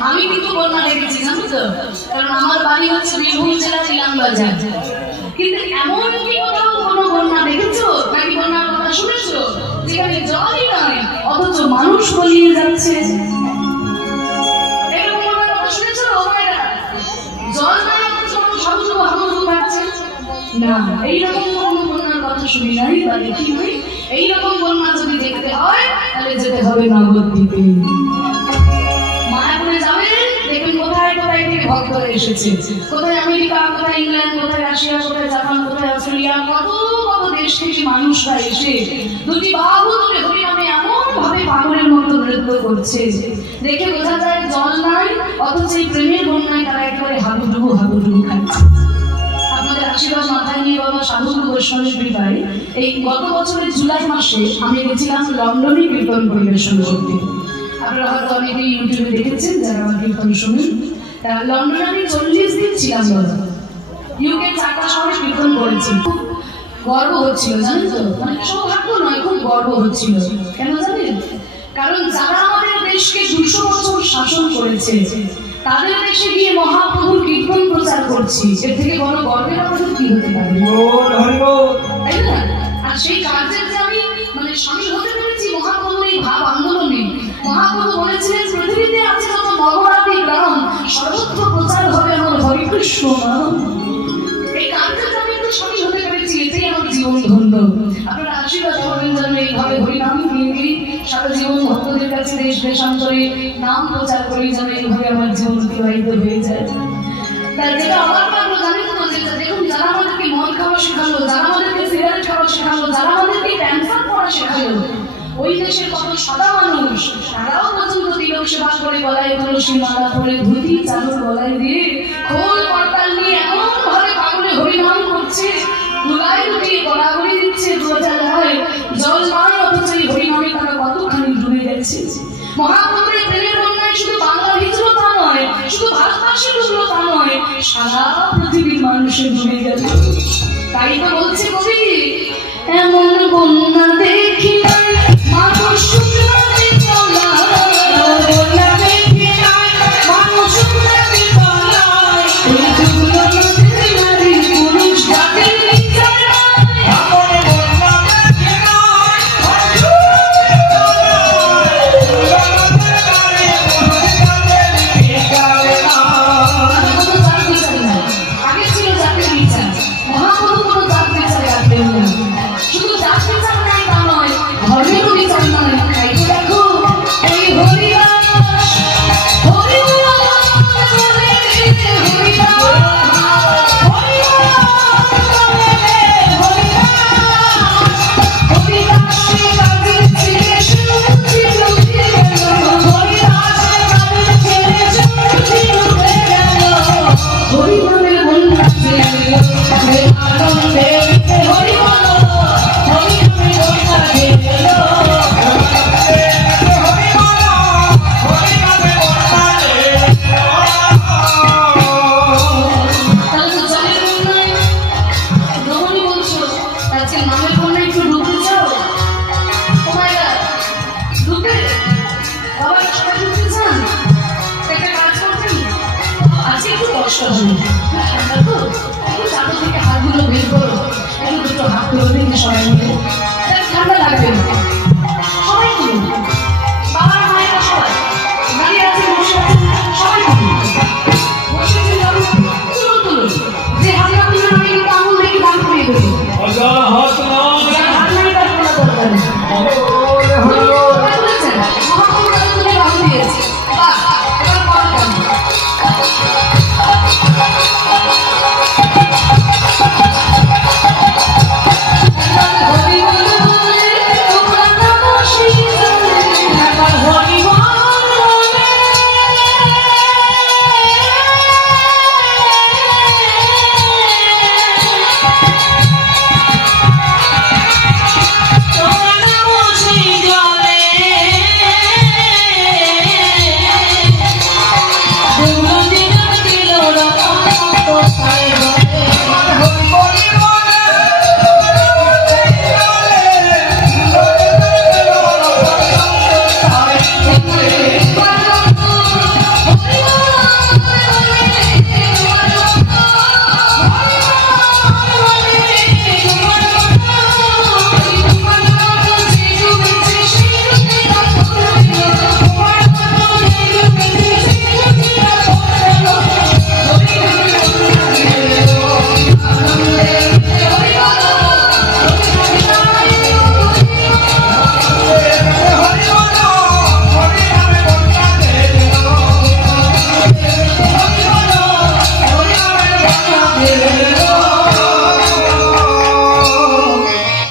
আমি কিন্তু বন্যা দেখেছি, জানো তো? কারণ আমার বাড়ি হচ্ছে বীরভূম জেলা চিলাম বাজার। কিন্তু এমন কি কোথাও কোনো বন্যা দেখেছ? নাকি বন্যার কথা শুনেছো? যেখানে জলই নয়, অথচ মানুষ বলিয়ে যাচ্ছে। না, এইরকম কোনো বন্যার কথা শুনি নাই বা দেখি নাই এইরকম বন্যা যদি দেখতে হয় তাহলে যেতে হবে যাবেন? দেখবেন কোথায় অস্ট্রেলিয়া, কত কত দেশ মানুষরা এসে দুটি এমন ভাবে দেখে বোঝা যায় জল নাই, অথচ এই প্রেমের বন্যায় তারা একেবারে হাবুডুবু হাবুডুবু খাচ্ছে। আশীর্বাদ মাথায় নিয়ে বাবা সাধুগুরু বৈষ্ণবের কৃপায় এই গত বছরের জুলাই মাসে আমি গেছিলাম লন্ডনে কীর্তন পরিবেশন করতে। আপনারা হয়তো অনেকেই ইউটিউবে দেখেছেন যারা আমার কীর্তন শুনুন। তা লন্ডনে আমি চল্লিশ দিন ছিলাম বাবা। ইউকে চারটা শহরে কীর্তন করেছি। খুব গর্ব হচ্ছিল, জানেন তো? মানে সৌভাগ্য নয়, খুব গর্ব হচ্ছিল। কেন জানেন? কারণ যারা আমাদের দেশকে দুশো বছর শাসন করেছে তাদের দেশে গিয়ে মহাপ্রভুর কীর্তন প্রচার করছি। এর থেকে বড় গর্বের আমাদের কি হতে পারে? তাই না আর সেই কার্যের যে আমি মানে সামিল হতে পেরেছি মহাপ্রভুর এই ভাব আন্দোলনে। মহাপ্রভু বলেছিলেন পৃথিবীতে আছে যত নবরাত্রি গ্রাম সর্বত্র প্রচার হবে আমার হরিকৃষ্ণ নাম। এই কার্যের আমি একটু সামিল হতে পেরেছি এটাই আমার জীবন ধন্য। আপনারা আশীর্বাদ করবেন যেন এইভাবে হরিনাম নিয়ে সারা জীবন ভক্তদের কাছে দেশ দেশান্তরে নাম প্রচার করি যেন এইভাবে আমার জীবন অতিবাহিত হয়ে যায় তার যেটা অবাক লাগল জানেন তো যেটা দেখুন, যারা আমাদেরকে মদ খাওয়া শেখালো, যারা আমাদেরকে সিগারেট খাওয়া শেখালো, যারা আমাদেরকে ক্যান্সার করা শেখালো, ওই দেশের কত সাদা মানুষ, তারাও পর্যন্ত তিলক সেবা করে গলায় তুলসী মালা পরে ধুতি, চাদর গলায় দিয়ে খোল করতাল নিয়ে এমন ভাবে পাগলে হরিনাম করছে দুলাই গলাগড়ি দিচ্ছে জল ভারতবাসী তা সারা পৃথিবীর মানুষের ডুবে গেল। তাই তো বলছে কবি এমন বন্যা দেখি নাই, Dios, también.